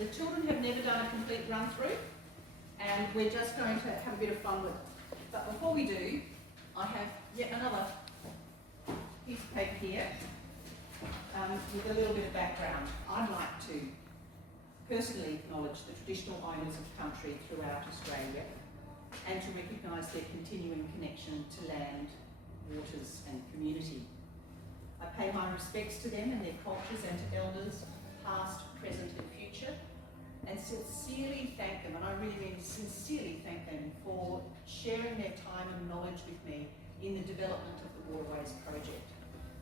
The children have never done a complete run through, and we're just going to have a bit of fun with it. But before we do, I have yet another piece of paper here with a little bit of background. I'd like to personally acknowledge the traditional owners of country throughout Australia and to recognise their continuing connection to land, waters and community. I pay my respects to them and their cultures and to elders, past, present and future, and sincerely thank them, and I really mean sincerely thank them for sharing their time and knowledge with me in the development of the Waterways project,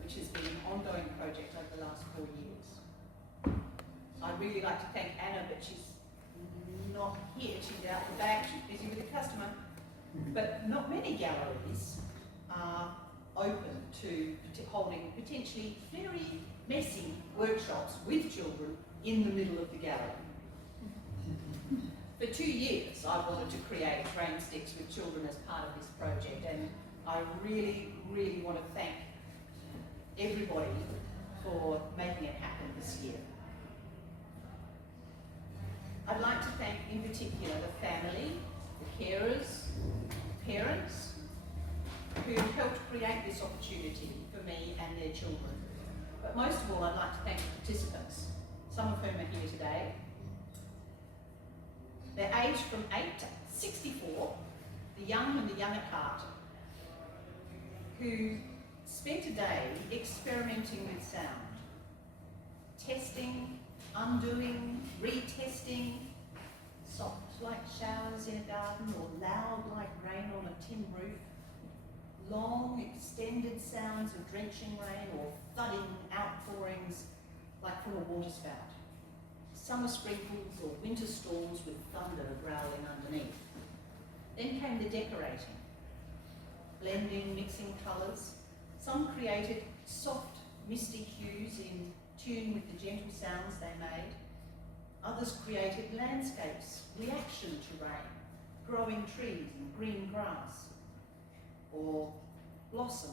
which has been an ongoing project over the last 4 years. I'd really like to thank Anna, but she's not here, she's out the back, she's busy with a customer. But not many galleries are open to holding potentially very messy workshops with children in the middle of the gallery. For 2 years I've wanted to create rain sticks with children as part of this project, and I really, really want to thank everybody for making it happen this year. I'd like to thank in particular the family, the carers, the parents who helped create this opportunity for me and their children. But most of all, I'd like to thank the participants, some of whom are here today. They're aged from 8 to 64, the young and the young at heart, who spent a day experimenting with sound, testing, undoing, retesting, soft like showers in a garden or loud like rain on a tin roof, long extended sounds of drenching rain or thudding outpourings like from a water spout, summer sprinkles or winter storms with thunder growling underneath. Then came the decorating, blending, mixing colours. Some created soft, misty hues in tune with the gentle sounds they made. Others created landscapes, reaction to rain, growing trees and green grass, or blossom,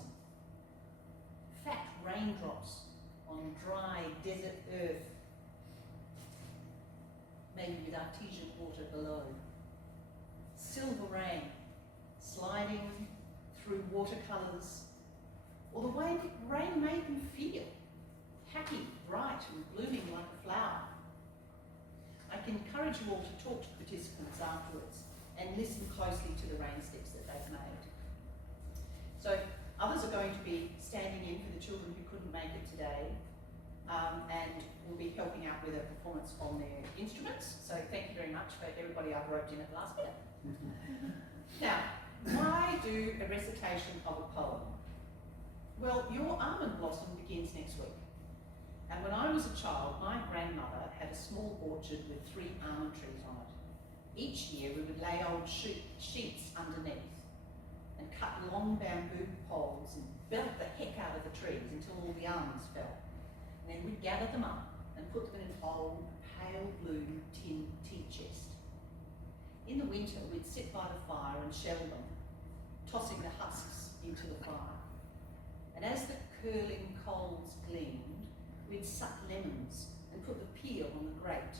fat raindrops on dry desert earth, maybe with artesian water below. Silver rain, sliding through watercolours, or the way rain made them feel, happy, bright and blooming like a flower. I can encourage you all to talk to participants afterwards and listen closely to the rain sticks that they've made. So others are going to be standing in for the children who couldn't make it today, and will be helping out with a performance on their instruments. So thank you very much for everybody I've roped in at the last minute. Now, why do a recitation of a poem? Well, your almond blossom begins next week. And when I was a child, my grandmother had a small orchard with 3 almond trees on it. Each year we would lay old sheets underneath and cut long bamboo poles and belt the heck out of the trees until all the almonds fell. And then we'd gather them up and put them in an old, pale blue tin tea chest. In the winter, we'd sit by the fire and shell them, tossing the husks into the fire. And as the curling coals gleamed, we'd suck lemons and put the peel on the grate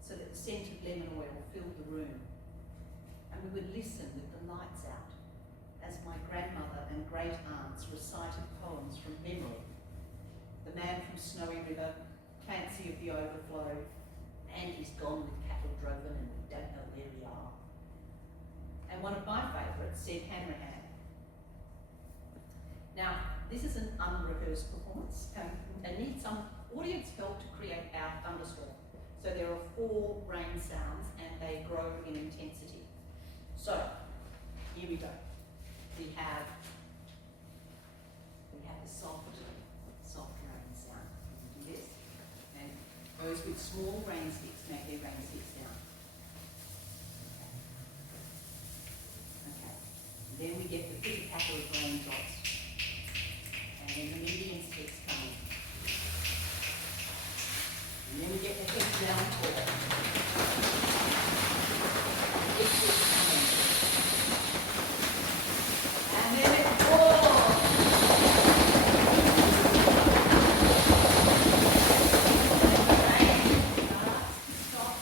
so that the scent of lemon oil filled the room. And we would listen with the lights out as my grandmother and great aunts recited poems from memory. The Man from Snowy River, Clancy of the Overflow, and He's Gone with Cattle Droven and We Don't Know Where We Are. And one of my favourites said Hanrahan. Now, this is an unrehearsed performance and needs some audience help to create our thunderstorm. So there are 4 rain sounds and they grow in intensity. So, here we go. We have the soft rain sound. We do this. And those with small rain sticks make their rain sticks sound. Okay. And then we get the big patter of raindrops. And then the medium sticks come in. And then we get the head downpour. The big sticks come in. And then it pours. And the rain starts to stop.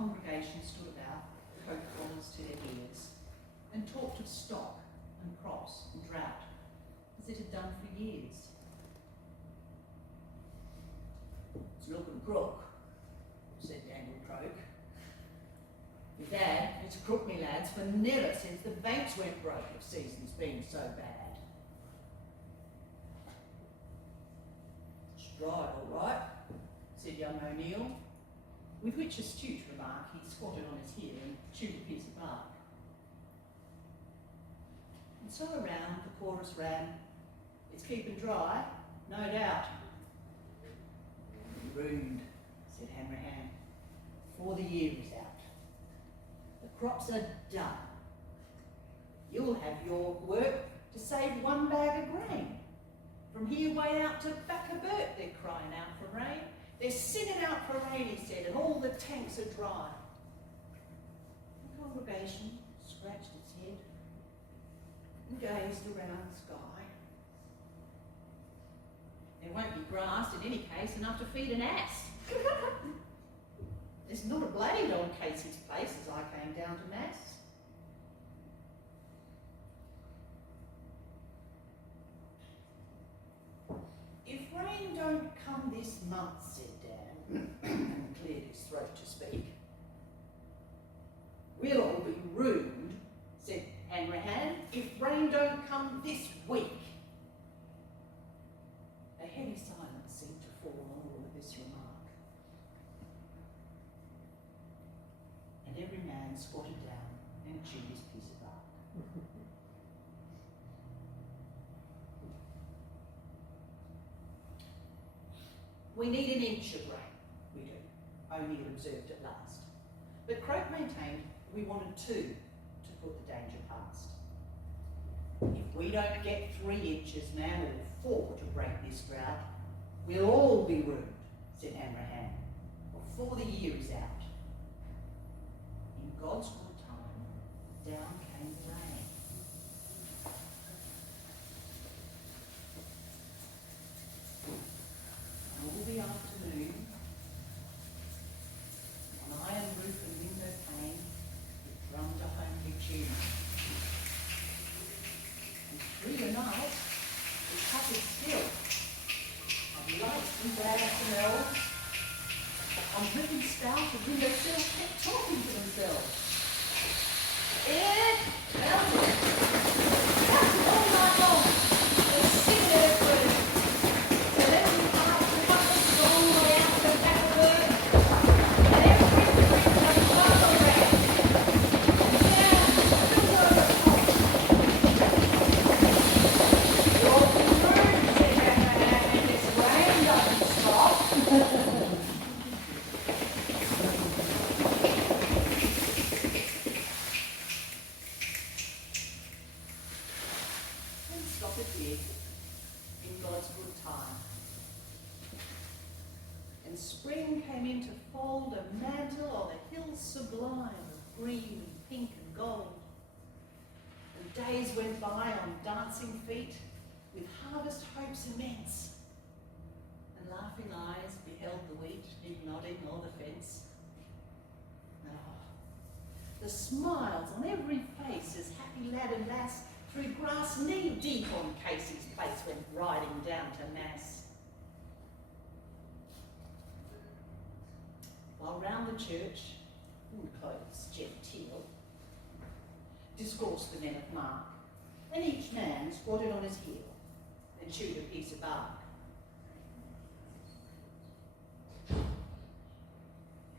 congregation stood about, coat collars to their ears, and talked of stock and crops and drought, as it had done for years. "It's looking crook," said Daniel Croak. "Bedad, it's crook, me lads, for never since the banks went broke if season's been so bad." "It's dry, all right," said young O'Neill, with which astute remark he squatted on his heel and chewed a piece of bark. And so around the chorus ran, "It's keeping dry, no doubt." "Ruined," said Hanrahan, "for the year is out. The crops are done. You'll have your work to save one bag of grain. From here way out to Backaburt, they're crying out for rain. They're singing out for rain," he said, "and all the tanks are dry." The congregation scratched its head and gazed around the sky. "There won't be grass in any case enough to feed an ass." "There's not a blade on Casey's place as I came down to Mass." "If rain don't come this month," said Dan, and cleared his throat to speak. "We'll all be ruined," said Hanrahan, "if rain don't come this week." A heavy silence seemed to fall on all of this remark, and every man squatted down and chewed his piece of bark. "We need an inch of rain," we do, O'Neill observed at last. But Croak maintained we wanted 2 to put the danger past. "If we don't get 3 inches, man, or 4 to break this drought, we'll all be ruined," said Hanrahan, "before the year is out." In God's good time, down came the rain. All the afternoon, on iron roof and window pane, it drummed a homely tune. And through the night, it puffed still, and lights and bad smells on dripping spout and window sill kept talking to themselves. "It melted, melted all night long, and singing at it through. So then we passed the bucket all the way out to the back of the bird, and every creek had a bubble ran. And down, still over the top. You're rude," said Hanrahan, "if this rain doesn't stop." And stop it did, in God's good time. And spring came in to fold a mantle on a hill sublime of green and pink and gold. And days went by on dancing feet with harvest hopes immense. And laughing eyes beheld the wheat nodding o'er the fence. And the smiles on every face as happy lad and lass threw grass knee-deep on Casey's place went riding down to Mass. While round the church, in clothes genteel, discoursed the men of mark, and each man squatted on his heel and chewed a piece of bark.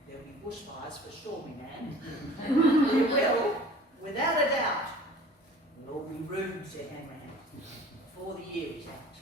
"There'll be bushfires for sure, me man." "There will, without a doubt." "We'll all be ruined," said Hanrahan, "before the year is out."